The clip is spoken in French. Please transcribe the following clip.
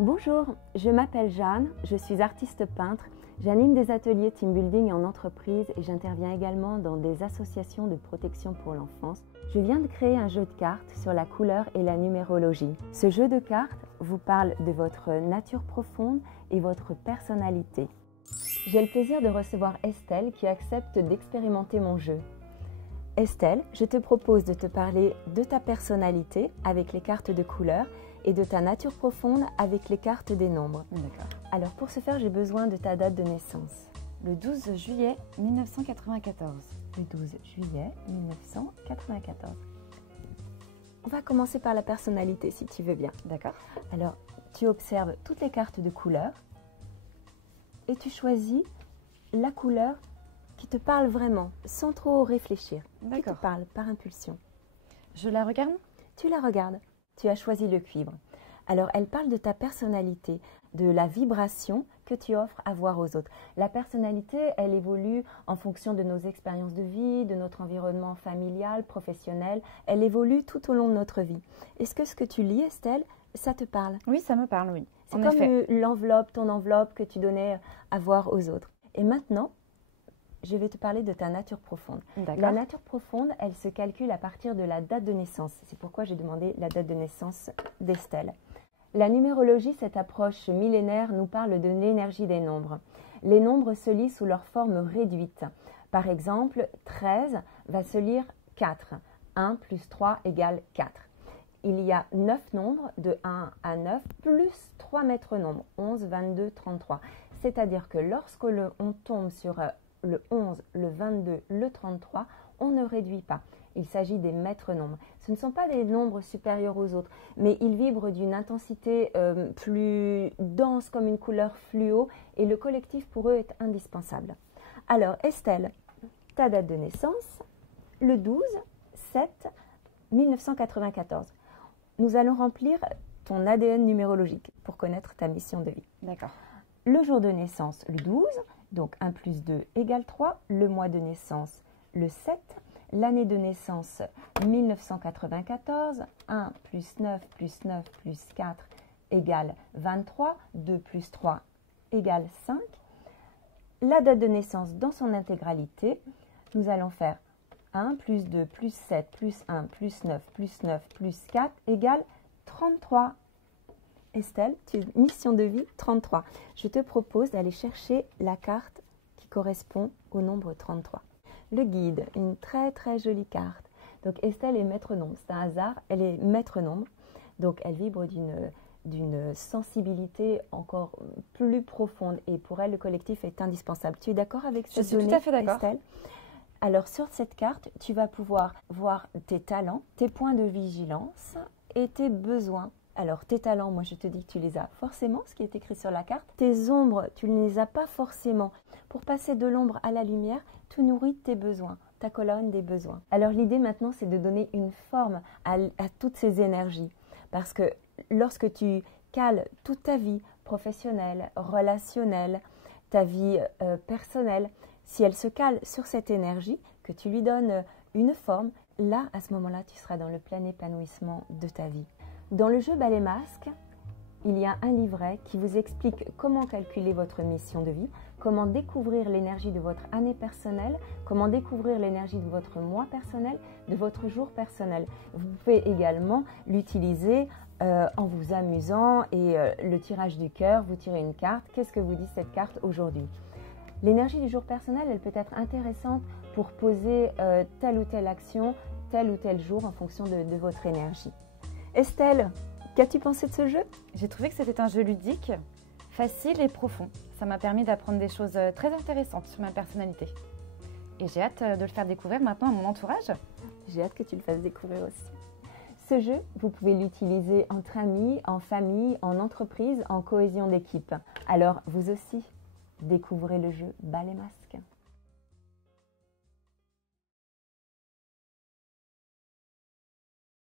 Bonjour, je m'appelle Jeanne, je suis artiste peintre, j'anime des ateliers team building en entreprise et j'interviens également dans des associations de protection pour l'enfance. Je viens de créer un jeu de cartes sur la couleur et la numérologie. Ce jeu de cartes vous parle de votre nature profonde et votre personnalité. J'ai le plaisir de recevoir Estelle qui accepte d'expérimenter mon jeu. Estelle, je te propose de te parler de ta personnalité avec les cartes de couleur et de ta nature profonde avec les cartes des nombres. D'accord. Alors pour ce faire, j'ai besoin de ta date de naissance. Le 12 juillet 1994. Le 12 juillet 1994. On va commencer par la personnalité si tu veux bien. D'accord. Alors, tu observes toutes les cartes de couleur et tu choisis la couleur qui te parle vraiment, sans trop réfléchir. Qui te parle par impulsion. Je la regarde? Tu la regardes. Tu as choisi le cuivre. Alors, elle parle de ta personnalité, de la vibration que tu offres à voir aux autres. La personnalité, elle évolue en fonction de nos expériences de vie, de notre environnement familial, professionnel. Elle évolue tout au long de notre vie. Est-ce que ce que tu lis, Estelle, ça te parle? Oui, ça me parle, oui. C'est comme l'enveloppe, ton enveloppe que tu donnais à voir aux autres. Et maintenant, je vais te parler de ta nature profonde. La nature profonde, elle se calcule à partir de la date de naissance. C'est pourquoi j'ai demandé la date de naissance d'Estelle. La numérologie, cette approche millénaire, nous parle de l'énergie des nombres. Les nombres se lisent sous leur forme réduite. Par exemple, 13 va se lire 4. 1 plus 3 égale 4. Il y a 9 nombres de 1 à 9 plus 3 maîtres nombres, 11, 22, 33. C'est-à-dire que lorsque on tombe sur le 11, le 22, le 33, on ne réduit pas. Il s'agit des maîtres nombres. Ce ne sont pas des nombres supérieurs aux autres, mais ils vibrent d'une intensité plus dense comme une couleur fluo et le collectif pour eux est indispensable. Alors Estelle, ta date de naissance, le 12/7/1994. Nous allons remplir ton ADN numérologique pour connaître ta mission de vie. D'accord. Le jour de naissance, le 12, donc 1 plus 2 égale 3. Le mois de naissance, le 7. L'année de naissance, 1994. 1 plus 9 plus 9 plus 4 égale 23. 2 plus 3 égale 5. La date de naissance dans son intégralité, nous allons faire 1 plus 2 plus 7 plus 1 plus 9 plus 9 plus 4 égale 33. Estelle, tu es mission de vie 33. Je te propose d'aller chercher la carte qui correspond au nombre 33. Le guide, une très très jolie carte. Donc Estelle est maître nombre, c'est un hasard, elle est maître nombre. Donc elle vibre d'une sensibilité encore plus profonde et pour elle le collectif est indispensable. Tu es d'accord avec cette donnée, Je suis tout à fait d'accord. Estelle? Alors sur cette carte, tu vas pouvoir voir tes talents, tes points de vigilance et tes besoins. Alors, tes talents, moi je te dis que tu les as forcément, ce qui est écrit sur la carte. Tes ombres, tu ne les as pas forcément. Pour passer de l'ombre à la lumière, tu nourris tes besoins, ta colonne des besoins. Alors, l'idée maintenant, c'est de donner une forme à toutes ces énergies. Parce que lorsque tu cales toute ta vie professionnelle, relationnelle, ta vie personnelle, si elle se cale sur cette énergie, que tu lui donnes une forme, là, à ce moment-là, tu seras dans le plein épanouissement de ta vie. Dans le jeu Ballet Masque, il y a un livret qui vous explique comment calculer votre mission de vie, comment découvrir l'énergie de votre année personnelle, comment découvrir l'énergie de votre mois personnel, de votre jour personnel. Vous pouvez également l'utiliser en vous amusant et le tirage du cœur, vous tirez une carte. Qu'est-ce que vous dit cette carte aujourd'hui? L'énergie du jour personnel, elle peut être intéressante pour poser telle ou telle action, tel ou tel jour en fonction de votre énergie. Estelle, qu'as-tu pensé de ce jeu? J'ai trouvé que c'était un jeu ludique, facile et profond. Ça m'a permis d'apprendre des choses très intéressantes sur ma personnalité. Et j'ai hâte de le faire découvrir maintenant à mon entourage. J'ai hâte que tu le fasses découvrir aussi. Ce jeu, vous pouvez l'utiliser entre amis, en famille, en entreprise, en cohésion d'équipe. Alors, vous aussi, découvrez le jeu Ballet Masque.